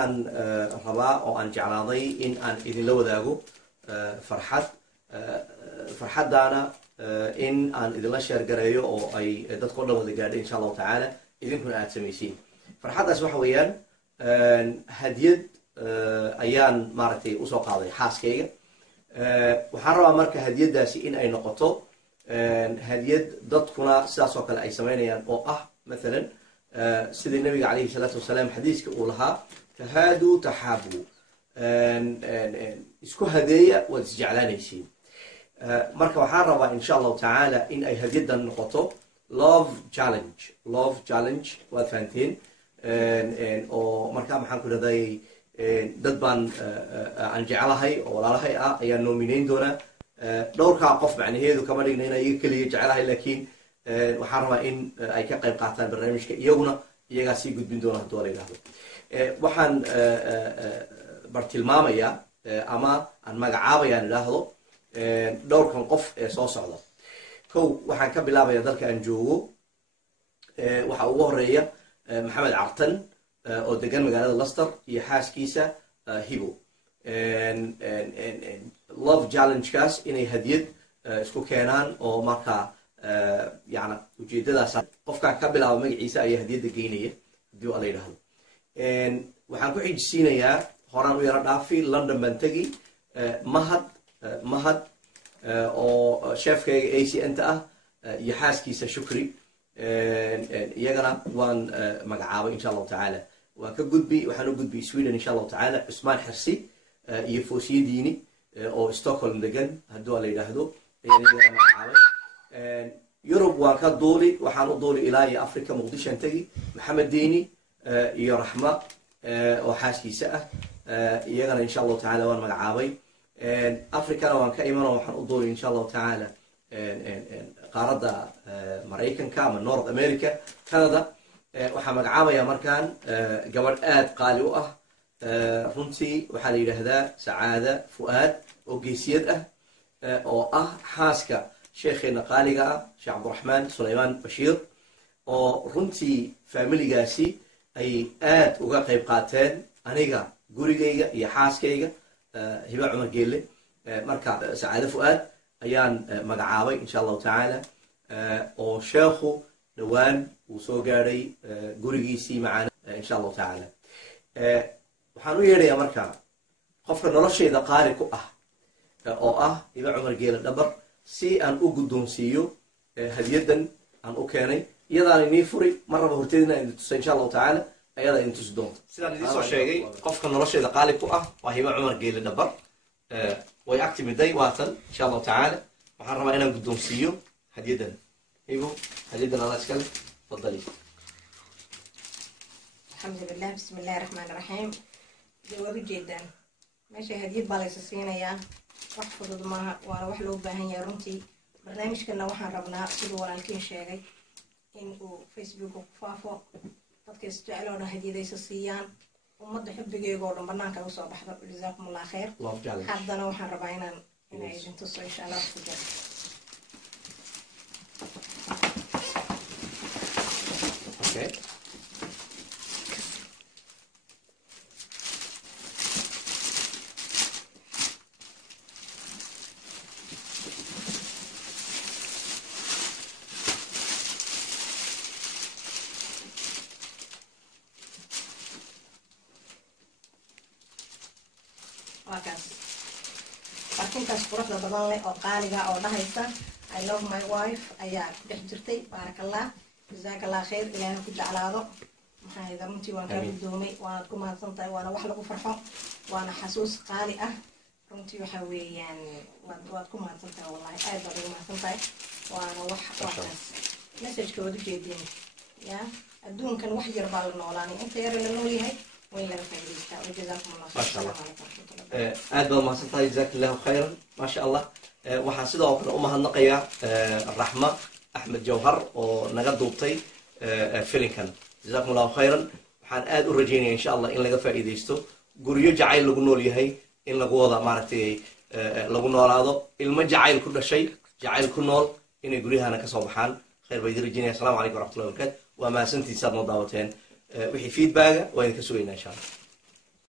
aan rabaa oo aan jeclaaday in aan idinla wadaago farxaddaana in aan idinla sheergareeyo oo ay dadkao dhan wada gaadhay insha allahu tacaala idinkuna aad samaysiin. farxaddaas waxa weeyaan hadiyad ayaan maaragtay usoo qaaday xaaskayga. waxaan rabaa marka hadiyaddaasi in ay noqoto hadiyad dadkuna sidaas oo kale ay samaynayaan oo ah mathalan sidii nabiga calayhi salaatu wasalaam xadiiska uu lahaa tahaaduu taxaabuu, isku hadeeya waad isjeclaanaysiin. marka waxaan rabaa insha allahu tacaala in ay hadiyaddan noqoto love challenge waad fahanteen. oo markaa maxaan ku dhahday dad baan aan jeclahay oo walaalahay ah ayaan nominayn doonaa. dhowrkaa qof macnaheedu kama dhigna inaa iga keliya jeclahay, laakiin waxaan rabaa in ay ka qayb qaataan barnaamijka, iyaguna iyagaa sii gudbin doona hadduu la yidhahdo. waxaan bartilmaamayaa ama aan magacaabayaan idhaahdo dhowrkan qof ee soo socda. kow waxaan ka bilaabaya dalka aan joogo. waxaa ugu horeeya maxamed cartan oo degan magaalada Leicester iyo xaaskiisa Hibo. love challenge-kaas inay hadiyad isku keenaan oo markaa yani ujeedadaas qofkaa ka bilaaba magaciisa ayaa hadiyadda geynaya haddii la yidhaahdo. waxaan ku xijisiinayaa horaan u yaro dhaafi London baan tegi mahad oo sheefkayga ACN-ta ah iyo xaaskiisa Shukri. iyagana waan magacaabay insha allahu tacaala. waxaan u gudbi Sweden insha allahu tacaala Cusmaan Xirsi iyo Foosiyadiini oo Stockholm degan hadduu la yidhaahdo ayaan iyagana magacaabay. Yurub waan ka duuli, waxaan u duuli ilaa iyo Africa, Muqdishoan tegi. Maxamed Diini iyo Raxma oo xaaskiisa ah iyagana insha allahu tacaala waan magacaabay. Africana waan ka iman oo waxaan u duuli insha allahu tacaala qaaradda Maraykanka ama North America, Canada. waxaan magacaabaya markaan gabadh aad qaali u ah. runtii waxaa la yidhaahdaa Sacaada Fuaad oo geesiyad ah oo ah xaaska sheekheena qaaliga ah Sheekh Cabdiraxmaan Sulaymaan Bashiir, oo runtii faamiligaasi ay aad uga qayb qaateen aniga gurigayga iyo xaaskayga Hiba Cumar Geelle. marka Sacaada Fuaad ayaan magacaabay insha allahu tacaala, oo sheekhu dhowaan uu soo gaadhay gurigiisii macaana insha allahu tacaala. waxaan u yeedhayaa marka qofka noloshayda qaali ku ah oo ah Hiba Cumar Geelle Dhabar, si aan u guddoonsiiyo hadiyaddan aan u keenay. iyadaan inii furi mar raba horteedina idin tusay insha allahu tacaala, ayadaa idin tusi doonta. sidaan idiin soo sheegay qofka noloshayda qaali ku ah waa Hiba Cumar Geelle Dhabar. way agtimiday waatan insha allahu tacaala. waxaan rabaa inaan guddoonsiiyo hadiyaddan. hibo hadiyaddan adaa iskale, fadali. alxamdulilah, bismi illahi raxmaan raxiim. jawaab ujeedaan meesha hadiyad baa laysa siinayaa, wax fudud maaha, waana wax loo baahan yahay runtii. barnaamijkana waxaan rabnaa siduu walaalkiin sheegay in uu facebooka ku faafo, dadka isjecel oo dhan hadiyadaysa siiyaan, ummadda xubbigeega oo dhan banaanka ugu soo baxdo. jazaakum allah khayr. haddana waxaan rabaa inaa idin tuso insha allah wax ku jira. arkintaas quruxda badan leh oo qaaliga oo dhahaysa I love my wife ayaa ku dhex jirtay. baarakallah, jazaakallah khayr, ilaahay ku jeclaado. maxaa yidhi runtii waan kaa guddoomay, waanaad ku mahadsan tahay, waana wax lagu farxo, waana xasuus qaali ah runtii. waxa weeyaan waad ku mahadsan tahay, wallahi aad baad ugu mahadsan tahay. waana waxaas messageka waad ujeedeen ya. adduunkan wax yar baa la noolaanay, inta yar la nool yahay وين لك فايدة. وجزاكم الله خير. ما شاء الله. aad baad mahadsantahay, jazaak allahu khayran. ma sha allah. waxaan sidoo kale u mahadnaqayaa Raxma Axmed Jawhar oo naga duubtay filinkan. jazaakum allahu khayran. waxaan aad u rajaynayaa insha allah in laga faa'iidaysto. guryo jacayl lagu nool yahay in lagu wada maaragtay lagu noolaado. ilmo jacayl ku dhashay, jacayl ku nool inay guryahana ka soo baxaan. khayr baa idin rajaynaya. asalaamu calaykum waraxmatullahi wabarakaatu. waa mahadsantihiin saad noo daawateen. wixii feedback waa idinka sugaynaa insha allah.